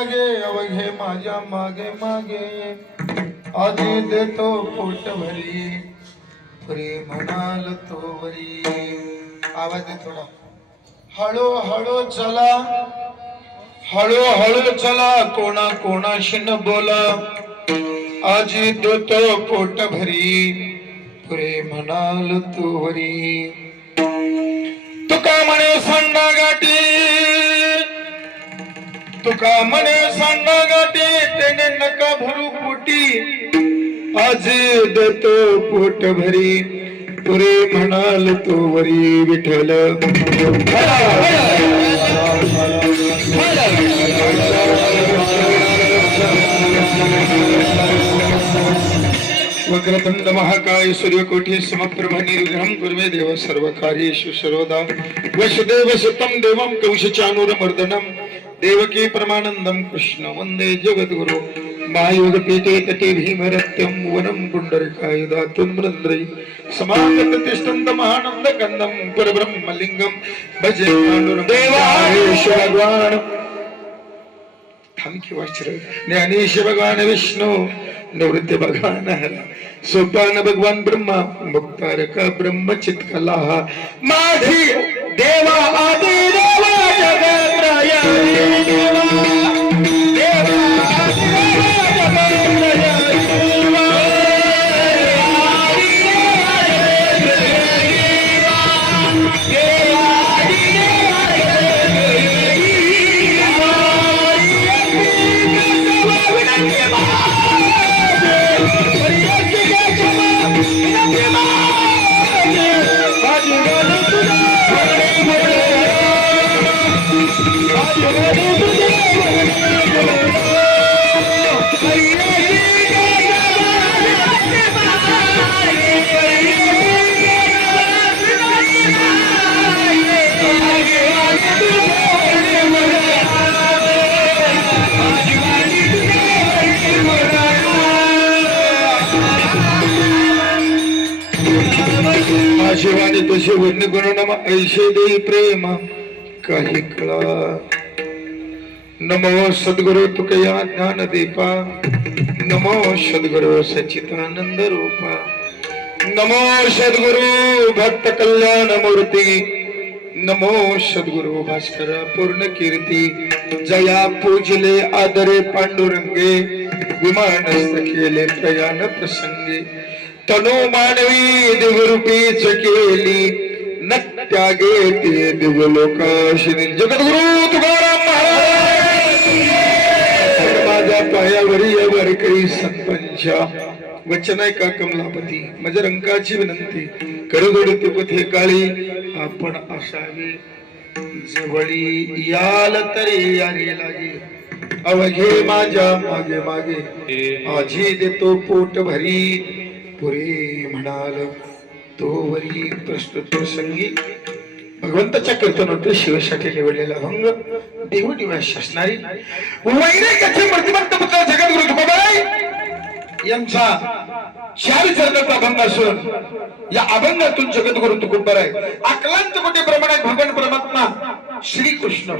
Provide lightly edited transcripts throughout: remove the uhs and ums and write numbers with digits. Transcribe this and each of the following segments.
अवघे माझ्या मागे मागे आधी देतो पोट भरी पुरे म्हणाल तो वरी. आवाज दे थोडा. हळू हळू चला हळू हळू चला कोणा कोणाशी न बोला आजी देतो पोट भरी पुरे म्हणाल तो वरी. तुका म्हणे सांडा गाठी तुका म्हणे सांडा गाठी त्याने नका भरू पोटी आज देतो पोट भरी पुरे म्हणाल तो वरी. विठ्ठल वक्रतुंड महाकाय सूर्यकोटी समप्रभा निर्विघ्नं कुर्मे देव सर्वकार्येषु सर्वदा. वसुदेव सुतं देवं कंसचाणूरमर्दनं देवकी परमानंदं कृष्ण वंदे जगद्गुरु. महायोगपीठे तटे भीमरत्यं वनं पुण्डरीकाय दातुं मृन्द्रै समागत तिष्ठन्त महानंद कंदं परब्रह्मलिंगं भजे पांडुरंगेश भगवान. थांब किंवा ज्ञानेश भगवान विष्णू निवृत्ती भगवान सोपान भगवान ब्रह्मा मुक्तारक ब्रह्मचित कला माझी देवा आदि देवा जगत्रय शिवानी तुझे वर्ण गुणनम ऐशे दे प्रेम काही कळा. नमो सद्गुरु तुकया ज्ञान दीपा नमो सद्गुरु सच्चिदानंद रूपा नमो सद्गुरु भक्त कल्याण मूर्ती नमो सद्गुरु भास्कर पूर्ण कीर्ती. जया पूजले आदरे पांडुरंगे विमानस्थ केले प्रयाण प्रसंगे तनु मानवी दिवरूपीच केली न त्यागे ते दिवलोकाशिनी. जगद्गुरु तुकाराम महाराज माझ्या पायावरी वारकरी संतांच्या वचन ऐका कमलापती माझ्या रंकाची विनंती करदोडती पथे काळी आपण असावे जवळी याल तरी यारी लागे. अवघे माझ्या मागे मागे आजी देतो पोट भरी पुरे म्हणाल तो वरी. प्रस्तुत प्रसंगी भगवंताच्या कीर्तनात शिवसाठी निवडलेला अभंग देवनिवास असणारी वैराग्याचे मूर्तिमंत पुत्र जगद्गुरु तुकोबाई यांचा 4 चरणाचा अभंग असून या अभंगातून जगद्गुरु तुकोबाई अकलांत कोटी प्रमाणात भगवान परमात्मा श्री कृष्ण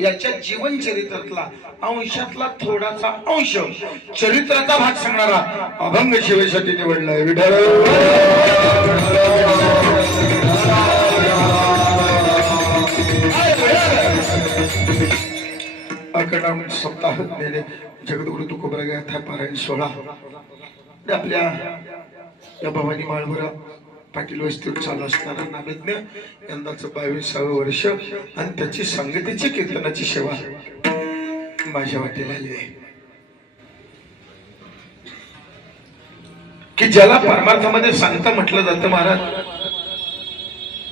याच्या जीवन चरित्रातला अंशातला थोडासा अंश चरित्राचा भाग सांगणारा अभंग शिवेसाठी निवडलाय. विठ्ठल अकटावण सप्ताह जगद्गुरु तुकोबाई गाथा पारायण 16 आपल्या या भवानी माळभरा पाटील वस्तीवर चालू असणारा नामयज्ञ यंदाचं 22वे वर्ष आणि त्याची संगतीची कीर्तनाची सेवा माझ्या वाटेला आली आहे की ज्याला परमार्थामध्ये सांगता म्हटलं जातं महाराज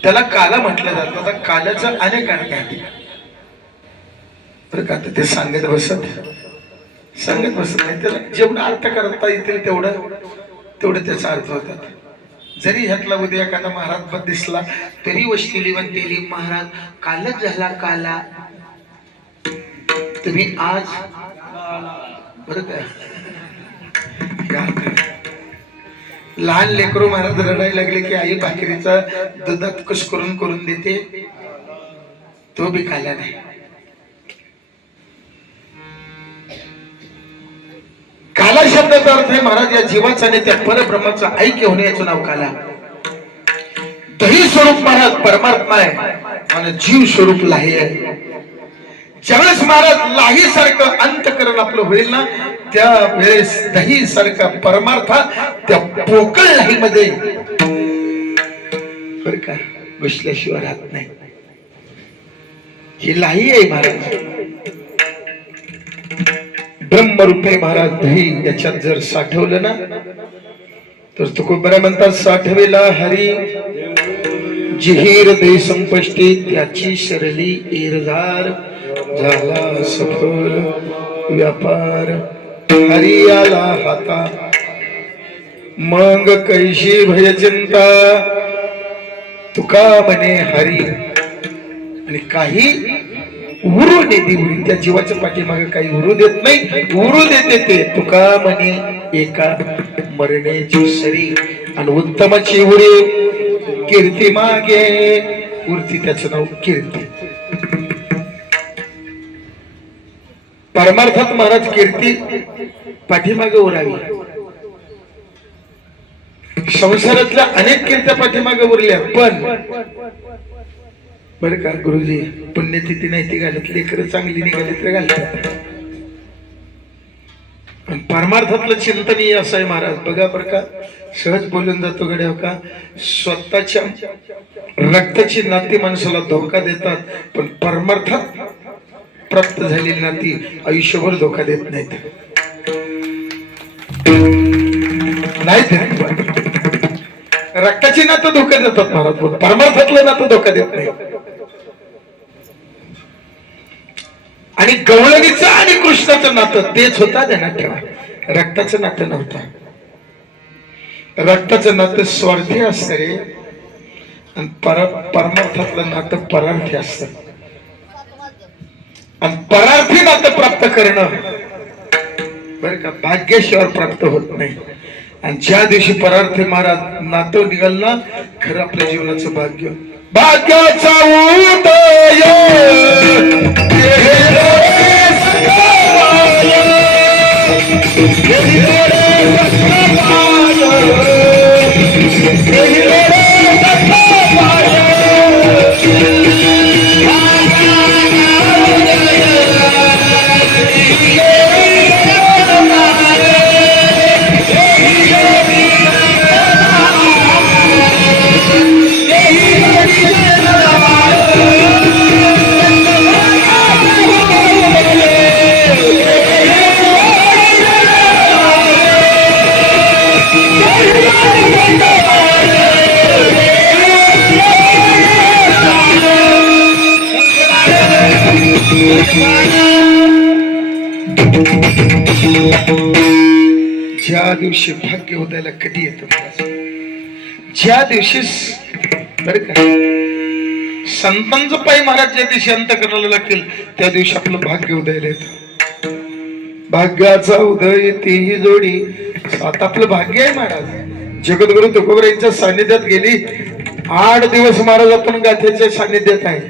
त्याला काला म्हटलं जातं. आता काल्याचं अनेक अर्थ आहेत बरं का. ते सांगत बसत नाही त्याला जेवढा अर्थ करता येतील तेवढं त्याचा अर्थ होतात. जरी ह्यातला उद्या एखादा महाराज पद दिसला तरी वशलेली म्हणतेली महाराज कालच झाला काला तुम्ही आज बरं का. लहान लेकरू महाराज रडायला लागले की आई भाकरीचा दुधात कुस करून देते तो बी खाल्ला नाही. शब्दाचा अर्थ आहे महाराज या जीवाचा आणि त्या परब्रह्माचा ऐक्य होणे याचं नाव काला. दही स्वरूप महाराज परमात्मा आहे आणि जीव स्वरूप लाही आहे. ज्यावेळेस महाराज लाही सारखं अंतकरण आपलं होईल ना त्यावेळेस दही सारखा परमार्थ त्या पोकळ लाही मध्ये बर का घुसल्याशिवाय राहत नाही. ही लाही आहे महाराज. ब्रह्मरूपे महाराज दही याच्यात जर साठवलं ना तर तुकोबरा म्हणतात साठवेला हरी जिहीर दे संपष्टी त्याची शरली एरधार झाला सफल व्यापार. हरी आला हाता मग कैशी भय चिंता तुका म्हणे हरी. आणि काही उरू देते उरी त्या जीवाच्या पाठीमागे काही उरू देत नाही. उरू देते ते तुका म्हणे एका मरण्याची सरी. आणि उत्तमाची उरी कीर्ती मागे उरती त्याचं नाव कीर्ती. परमार्थात महाराज कीर्ती पाठीमागे उरावी. संसारातल्या अनेक कीर्त्या पाठीमागे उरल्या पण बर का गुरुजी पुण्यतिथी नाही ती घालत लेकरं चांगली निघाली तर घालतात. पण परमार्थातलं चिंतनीय असं आहे महाराज. बघा बर का सहज बोलून जातो गड्या का स्वतःच्या रक्ताची नाती माणसाला धोका देतात पण परमार्थात प्राप्त झालेली नाती आयुष्यभर धोका देत नाहीत. रक्ताची नातं धोका देतात महाराज पण परमार्थातलं नातं धोका देत नाही. आणि गवळणीचं आणि कृष्णाचं नातं तेच होता ध्यानात ठेवा. रक्ताचं नातं नव्हतं. रक्ताचं नातं स्वार्थी असतं रे आणि परमार्थातलं नातं परार्थी असतं. आणि परार्थी नातं प्राप्त करणं बर का भाग्याशिवाय प्राप्त होत नाही. आणि ज्या दिवशी परार्थी महाराज नातं निघाल ना खरं आपल्या जीवनाचं भाग्य भाग्याचा उदय ज्या दिवशी भाग्य उदयाला कधी येतं ज्या दिवशी बर का संतांचं पाय महाराज ज्या दिवशी अंत करायला लागतील त्या दिवशी आपलं भाग्य उदयाला येतं. भाग्याचा उदय तीही जोडी आता आपलं भाग्य आहे महाराज. जगद्गुरु तुकोबरायांच्या सानिध्यात गेली 8 दिवस महाराज आपण गाथ्याच्या सानिध्यात आहे.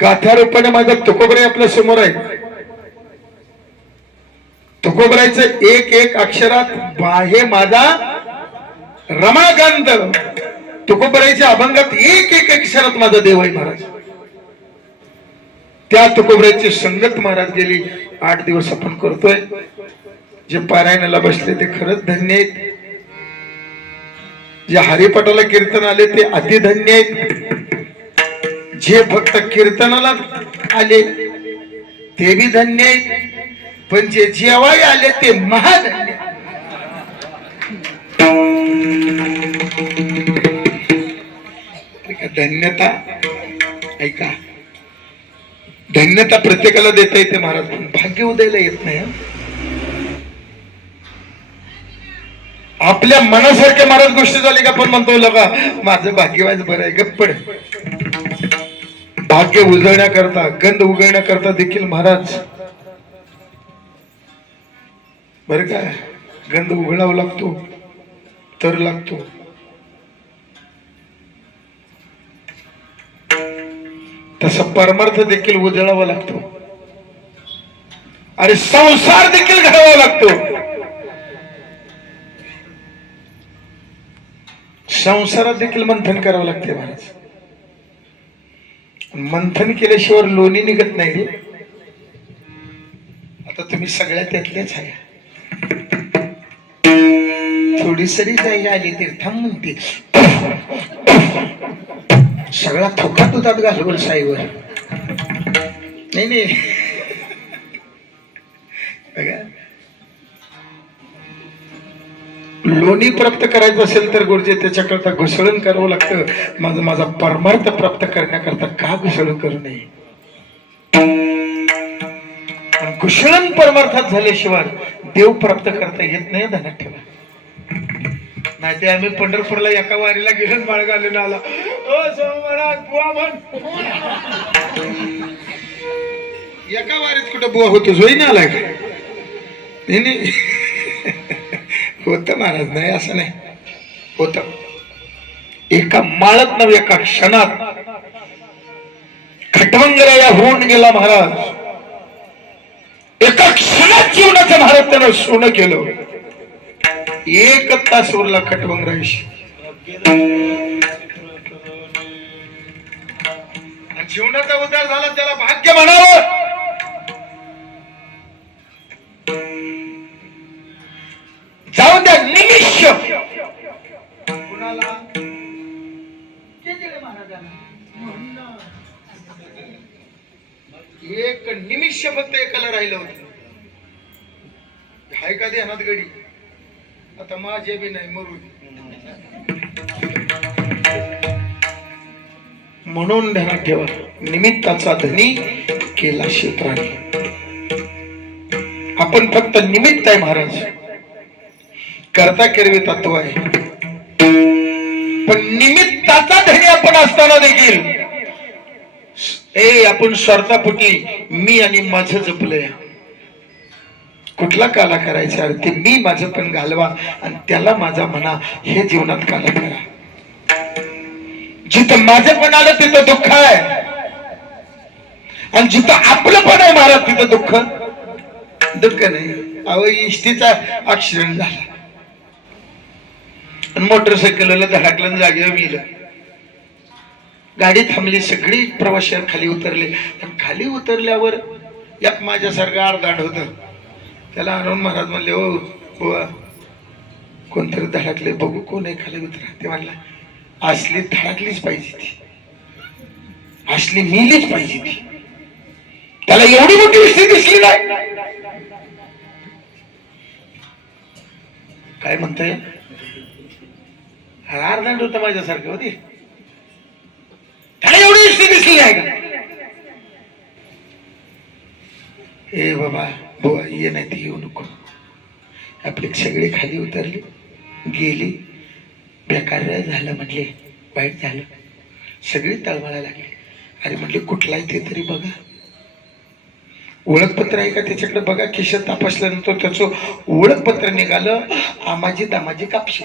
गाथा रूपाने माझा तुकोबराय आपल्या समोर आहे. तुकोबरायचं एक एक अक्षरात हे माझा रमाकांत. तुकोबरायच्या अभंगात एक एक अक्षरात माझा देव आहे महाराज. त्या तुकोबरायची संगत महाराज गेली 8 दिवस आपण करतोय. जे पारायणाला बसले ते खरंच धन्य आहेत. जे हरिपाठाला कीर्तन आले ते अतिधन्य आहेत. जे फक्त कीर्तनाला आले ते बी धन्य आहेत. पण जे जेवाय आले ते महाधन्य. धन्यता ऐका धन्यता प्रत्येकाला देता येते महाराज पण भाग्य उदयाला येत नाही. आपल्या मनासारख्या महाराज गोष्टी झाली का पण म्हणतो लगा माझं भाग्यवाज बरं आहे गप्पड. भाग्य उजळण्याकरता गंध उगळण्याकरता देखील महाराज बर का गंध उघडावा लागतो तर लागतो. तसा परमार्थ देखील उजळावा लागतो आणि संसार देखील घडावा लागतो. संसारात देखील मंथन करावं लागते महाराज. मंथन केल्याशिवाय लोणी निघत नाही रे. आता तुम्ही सगळ्या त्यातलेच आहे. थोडी सरी जाई आली तीर्थम म्हणते, सगळा थोका दुधात घालवल साईवर. नाही नाही बघा, लोणी प्राप्त करायचं असेल तर गुरुजी त्याच्याकरता घुसळण करावं लागतं. माझा परमार्थ प्राप्त करण्याकरता का घुसळण करू नये. घुसळण परमार्थात झाल्याशिवाय देव प्राप्त करता येत नाही. ध्यानात ठेवा. नाही ते आम्ही पंढरपूरला एका वारीला गेलो, बाळ घालून आला, एका वारीत कुठं बुवा होतो जोई ना आलाय का. नाही होत महाराज, नाही असं नाही होत. एका माळत नव्हे एका क्षणात खटवंगराया होऊन गेला महाराज. एका क्षणात जीवनाचं महाराज त्यानं सोनं केलं. एक तास उरला खटवंगरायशी. जीवनाचा उद्धार झाला, त्याला भाग्य म्हणावं. जाऊ द्या निमिष कुणाला एक निमिष फक्त एकाला राहिलं होतं. हाय का ध्यानात गडी. आता माझे बी नाही मरू. म्हणून ध्यानात ठेवा, निमित्ताचा धनी केला क्षेत्राने. आपण फक्त निमित्त आहे महाराज. करता केरवी तत्व आहे, पण निमित्ताचा धनी आपण असताना देखील आपण स्वार्थापोटी मी आणि माझं जपलंय. कुठला काला करायचा अरे ते मी माझं पण घालवा आणि त्याला माझा म्हणा. हे जीवनात काला करा. जिथं माझं पण आलं तिथं दुःख आहे, आणि जिथं आपलं पण आहे महाराज तिथं दुःख नाही. अहो इष्टीचा ऍक्सिडेंट झाला, मोटरसायकलला धडकलं, जागेवर मेलं. गाडी थांबली, सगळी प्रवासी खाली उतरले. खाली उतरल्यावर एक माझ्यासारखा अर्धांड होत, त्याला आणून महाराज म्हणले, हो बुवा कोणतरी धडकले, बघू कोण आहे खाली उतरा. ते म्हणला असली धडकलीच पाहिजे ती, असली मिलीच पाहिजे ती. त्याला एवढी मोठी गोष्ट दिसली नाही. काय म्हणताय, अर्धांड होतं माझ्यासारखं होती, त्याला एवढी गोष्ट दिसली नाही का. ए बाबा बुवा ये नाही ती येऊ नको. आपले सगळे खाली उतरले, गेली. बेकार झालं म्हणले, वाईट झालं. सगळी तळमळायला लागली. अरे म्हणले कुठला आहे ते तरी बघा, ओळखपत्र आहे का त्याच्याकडे बघा. खिशात तपासल्यानंतर त्याचं ओळखपत्र निघालं, आमाजी दामाजी कापशे.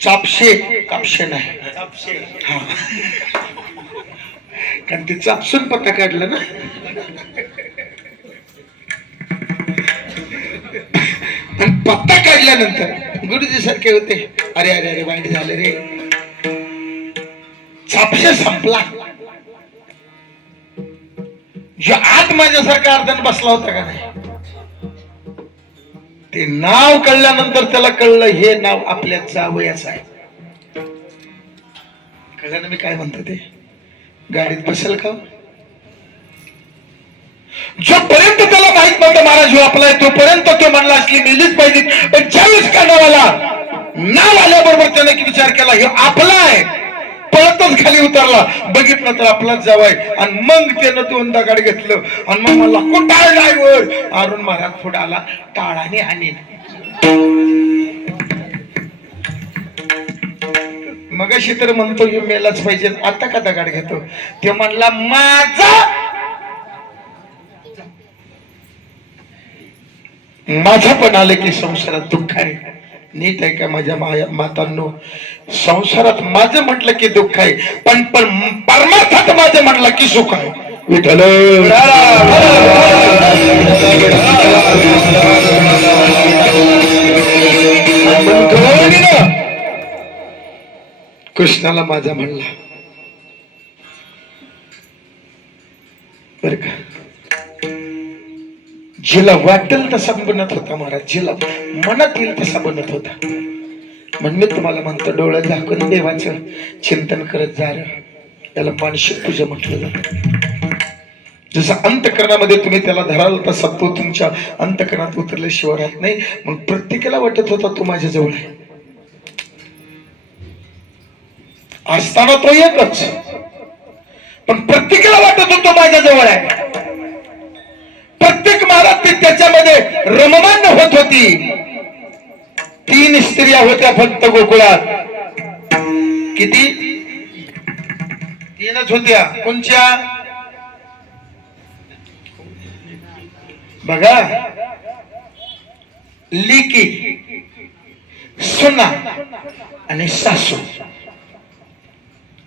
चापशे कापशे नाही, हा कारण ते चापसून पत्ता काढलं ना. आणि पत्ता काढल्यानंतर गुरुजी सारखे होते, अरे अरे अरे वाईट झालं रे. चापशे संपला. जो आत माझ्यासारखा अर्धन बसला होता का नाही, ते नाव कळल्यानंतर त्याला कळलं हे नाव आपल्या जावयाचं आहे. कळलं ना मी काय म्हणतो ते. गाडीत बसेल का जोपर्यंत त्याला माहित नव्हतं महाराज हो आपला आहे, तोपर्यंत तो म्हणला असली मिलीच पाहिजे. पण ज्यावेळेस का नाव आल्याबरोबर त्याने विचार केला हे आपला आहे, पळतच खाली उतरला. बघितलं तर आपलाच जावाय. आणि मग त्यानं दोन दगड घेतलं आणि मग मला कुठाळ ड्रायव्हर अरुण महाराज पुढे आला, टाळाने हानी. मगाशी तर म्हणतो हे मेलाच पाहिजे, आता का दगड घेतो. ते म्हणला माझा पण आलं की संसारात दुःख आहे. नीट आहे का माझ्या मातांनो, संसारात माझं म्हटलं की दुःख आहे, पण परमार्थात माझं म्हटलं की सुख आहे. विठ्ठल कृष्णाला माझा म्हणला बर का. जिला वाटेल तसा बनत होता महाराज, जिला मनात येईल तसा बनत होता. म्हणून मी तुम्हाला म्हणतो, डोळं झाकून देवाचं चिंतन करत जा. त्याला मानसिक पूजा म्हटलं जातं. जसं अंतकरणामध्ये तुम्ही त्याला धराल तसा तो तुमच्या अंतकरणात उतरल्याशिवाय राहत नाही. मग प्रत्येकाला वाटत होता तो माझ्या जवळ आहे, असताना तो एकच, पण प्रत्येकाला वाटत होतो माझ्या जवळ आहे. प्रत्येक महाराज ती त्याच्यामध्ये रममाण होत होती. 3 स्त्रिया होत्या फक्त गोकुळात. किती? 3च होत्या. कोणच्या? बघा, लिकी, सुना आणि सासू.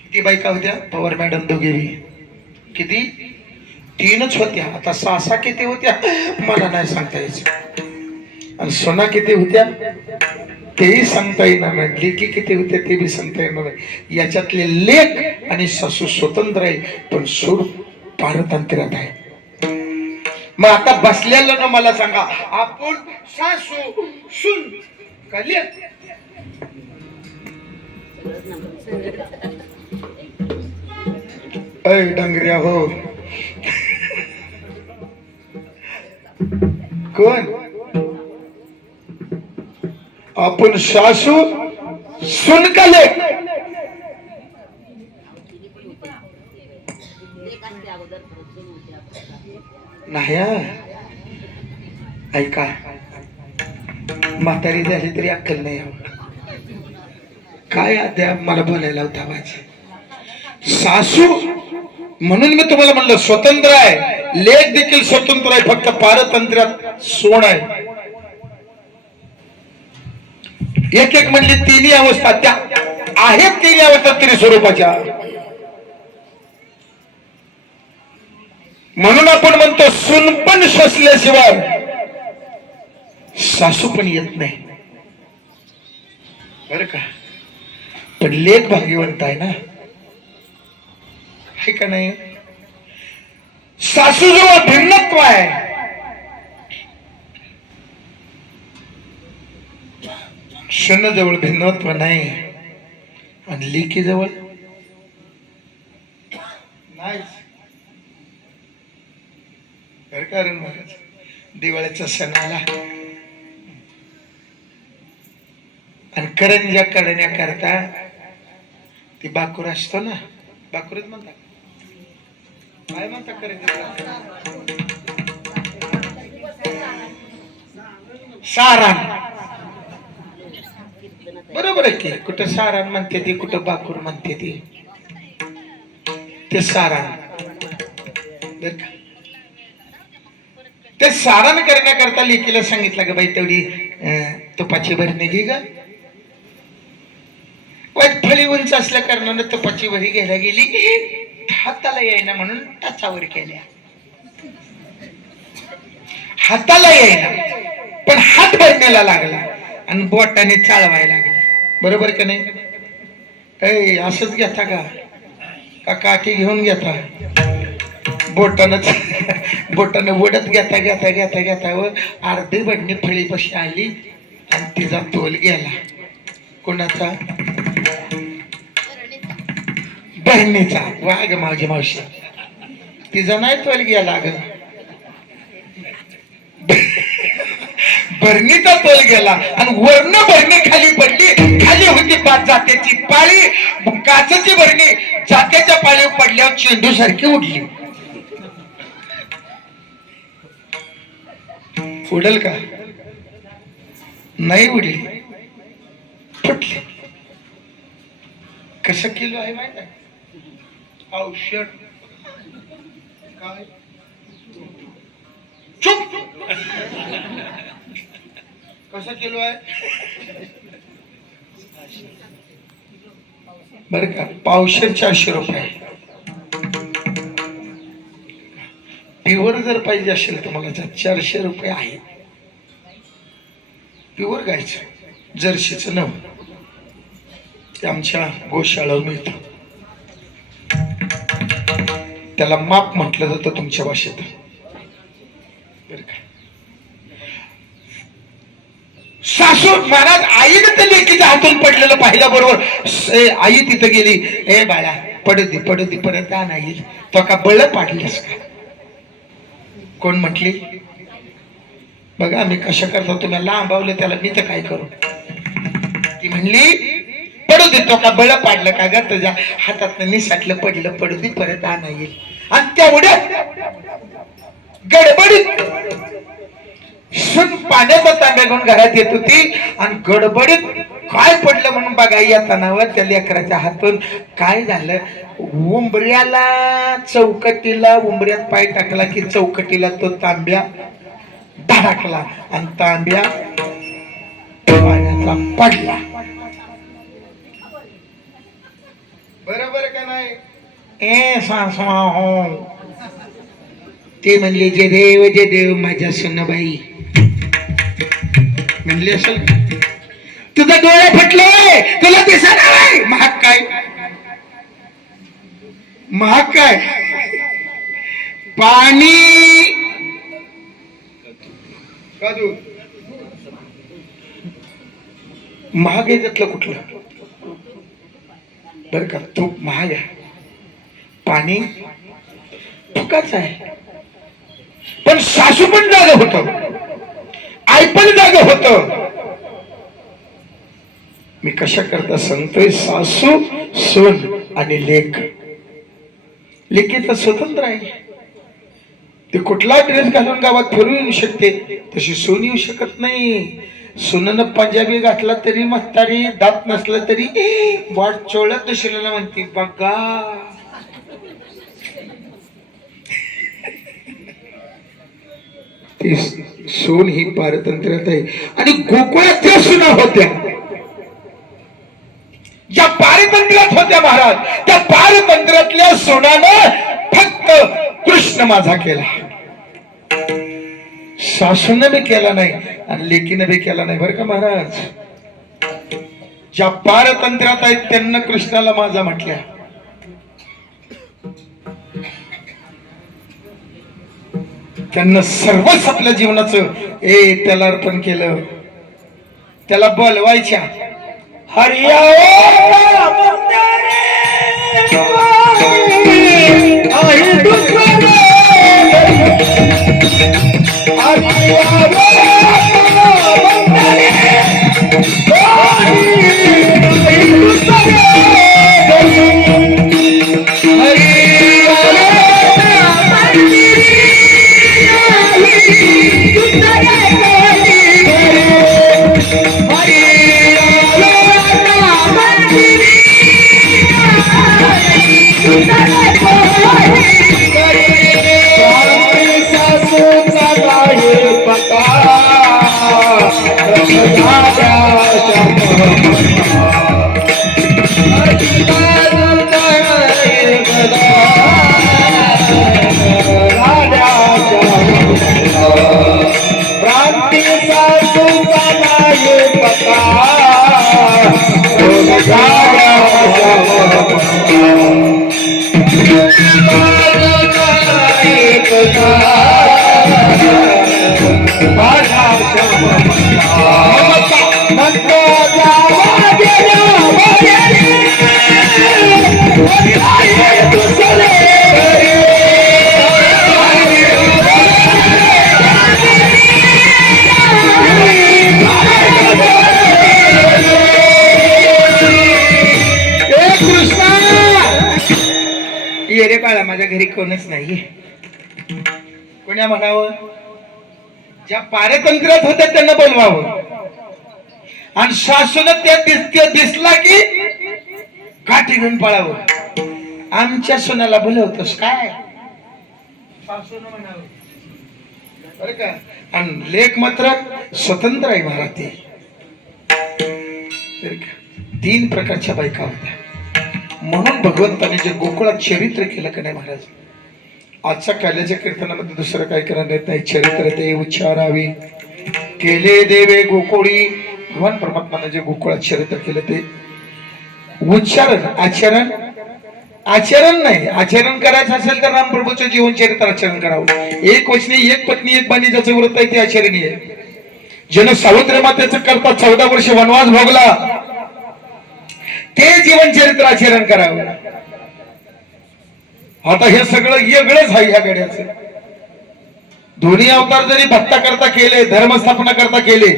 किती बायका होत्या? पवार मॅडम दोघे. किती? 3च होत्या. आता सासा किती होत्या मला नाही सांगता यायचं. आणि सोना किती होत्या तेही सांगता येणार नाही. लेकी किती होत्या ते बी सांगता येणार नाही. याच्यातले लेक आणि सासू स्वतंत्र आहे, पण सूर पारतंत्र्यात आहे. मग आता बसलेलं ना मला सांगा, आपण सासू सून कळले? अय डांगऱ्या हो, कोण? आपण सासू सून का लेक? नाही. ऐका, म्हातारी झाली तरी अक्कल नाही. काय अद्याप मला बोलायला होता माझी सासू. म्हणून मी तुम्हाला म्हणलं स्वतंत्र आहे, लेख देखील स्वतंत्र आहे, फक्त पारतंत्र्यात सोड आहे. एक एक म्हणजे तिन्ही अवस्था त्या आहेत, तिन्ही अवस्था त्रिस्वरूपाच्या. म्हणून आपण म्हणतो सून पण शसल्याशिवाय सासू पण येत नाही, बर का. पण लेख भाग्यवंत आहे ना, आहे का नाही? सासू जवळ भिन्नत्व आहे. सून जवळ भिन्नत्व नाही आणि लेकी जवळ नाही. कारण महाराज दिवाळीचा सण आला आणि करंजा करण्याकरता ती बाकूर असतो ना, बाकूरच म्हणतात, काय म्हणतात करंजा? सारण. बरोबर आहे की, कुठं सारण म्हणते ती, कुठं बाकूर म्हणते ती. ते सारण बर का. ते सारण करण्याकरता लेकीला सांगितलं ग बाई तेवढी तुपाची भरणी घे ग. वाईट फळी उंच असल्या कारणानं तुपाची भरी घ्यायला गेली, हाताला येईना म्हणून टाचावर केल्या. हाताला येईना पण हात भरणीला लागला आणि बोटाने चाळवायला लागला. बरोबर का नाही? ऐ असंच घेता का काठी घेऊन घेता? बोटानं वडत घेता घेता घेता घेता व अर्धी बडणी फळी पशी आली आणि तिचा तोल गेला. कोणाचा? बहिणीचा. वाघ माझी मावशी, तिचा नाही तोल गेला ग, भरणीचा तोल गेला आणि वर्ण भरणी खाली पडली. खाली होती जात्याची पाळी, काचेची भरणी जात्याच्या पाळीवर पडल्यावर चेंडू सारखी उडली. उडेल का? नाही उडली, फुटली. कसं किलो आहे माहिती आहे? औषध काय? चुप. कसं किलो आहे बर का? 150 400 रुपये. प्युअर जर पाहिजे असेल तुम्हाला 400 रुपये आहे. प्युअर गायचं जर्शीचं नव ते आमच्या गोशाळेवर मिळतं. त्याला माप म्हटलं जातं तुमच्या भाषेत. बरं का? सासू महाराज आईने त्या लेकीच्या हातून पडलेलं पाहिलं बरोबर. आई तिथं गेली, ए बाळा पडू दे परत नाही तो का बळ पाडलीस का? कोण म्हटली? बघा मी कशा करतो तुम्ही लांबवलं त्याला, मी तर काय करू. ती म्हणली पडू दे तो का बळ पाडलं का ग? तुझ्या हातात निसाटलं पडलं, पडू दे परत येईल. आणि तेवढ्यात गडबडीत सुन पाण्याचा तांब्या घेऊन घरात येत होती आणि गडबडीत काय पडलं म्हणून बघा येताना त्या लेकराच्या हातून काय झालं. उंबऱ्याला चौकटीला उंबऱ्यात पाय टाकला की चौकटीला तो तांब्या धडकला आणि तांब्या पाण्याचा पडला. बरोबर का नाही? ए सासवा हो ते म्हणले जे देव माझ्या सुनबाई म्हणले असेल तुझं डोळे फुटले तुला दिसणार. महाग काय पाणी महाग आहे त्यातलं कुठलं? बर का? तूप महाग आहे, पाणी फुकाच आहे. पण सासू पण जाग होत, आई पण जाग होत. मी कशा करता सांगतोय, सासू सून आणि लेक. लेकीचं स्वतंत्र आहे, ते कुठला ड्रेस घालून गावात फिरू येऊ शकते, तशी सून येऊ शकत नाही. सुननं पंजाबी घातला तरी म्हातारी, दात नसला तरी वाट चोळत दुसऱ्याला म्हणते बघा. ती सून ही पारतंत्र्यात आहे. आणि गोकुळात त्या सुना होत्या ज्या पारतंत्र्यात होत्या महाराज. त्या पारतंत्र्यातल्या सुनानं फक्त कृष्ण माझा केला, सासूनं बी केला नाही आणि लेकीनं बी केला नाही. बरं का महाराज? ज्या पारतंत्र्यात आहेत त्यांना कृष्णाला माझा म्हटल्या. त्यांना सर्वच आपल्या जीवनाचं त्याला अर्पण केलं. त्याला बोलवायच्या हरिया रे बाळा, माझ्या घरी कोणच नाही. कोण्या म्हणावं? ज्या पारतंत्र्यात होत्या त्यांना बोलवावं. आणि सासूनं त्या दिसला की काठी घेऊन पळावं. आमच्या सुनाला बोलवतोस काय? सासूनं म्हणावं. बरं का? आणि लेक मात्र स्वतंत्र आहे महाराज. ते 3 प्रकारच्या बायका होत्या. म्हणून भगवंताने जे गोकुळात चरित्र केलं का नाही महाराज, आजच्या काल्याच्या कीर्तनामध्ये दुसरं काय करण्यात येत नाही. चरित्र ते उच्चारावे केले देवे गोकुळी. भगवान परमात्माने जे गोकुळात चरित्र केलं ते उच्चारण. आचरण आचरण नाही. आचरण करायचं असेल तर रामप्रभूचं जीवन चरित्र आचरण करावं. एक वचनी एक पत्नी एक बाणी ज्याचं व्रत आहे ते आचरणीय आहे. ज्यानं सावित्री मातेचं करता 14 वर्ष वनवास भोगला ते जीवन चरित्र आचरण करावं. आता हे सगळं वेगळंच आहे ह्या गड्याचं. दोन्ही अवतार जरी भक्ता करता केले, धर्मस्थापना करता केले,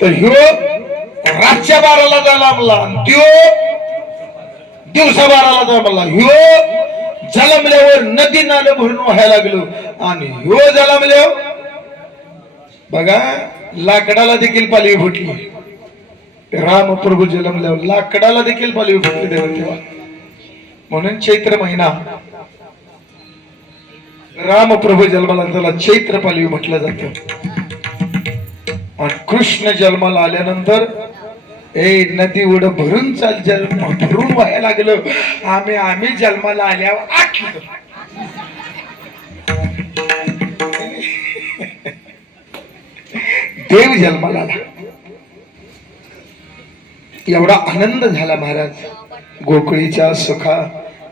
तर ह्यो रातच्या 12ला जन्मला, त्यो दिवसा 12ला जन्मला. ह्यो जन्मल्यावर नदी नालं भरून व्हायला लागलो आणि ह्यो जन्मल्यावर बघा लाकडाला देखील पालवी फुटली. रामप्रभू जन्मल्यावर लाकडाला देखील पालवी फुटली देवा तेव्हा. म्हणून चैत्र महिना रामप्रभू जन्माला त्याला चैत्र पालवी म्हटलं जातं. आणि कृष्ण जन्माला आल्यानंतर नदी उड भरून भरून व्हायला लागलं. आम्ही जन्माला आल्यावर आटलं. देव जन्माला आला. एवढा आनंद झाला महाराज. गोकुळीच्या सुखा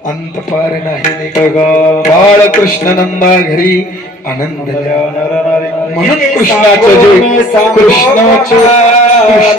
अंत पार नाही. बाळ कृष्ण नंदा घरी आनंद. म्हणून कृष्णाचं जे कृष्णाचं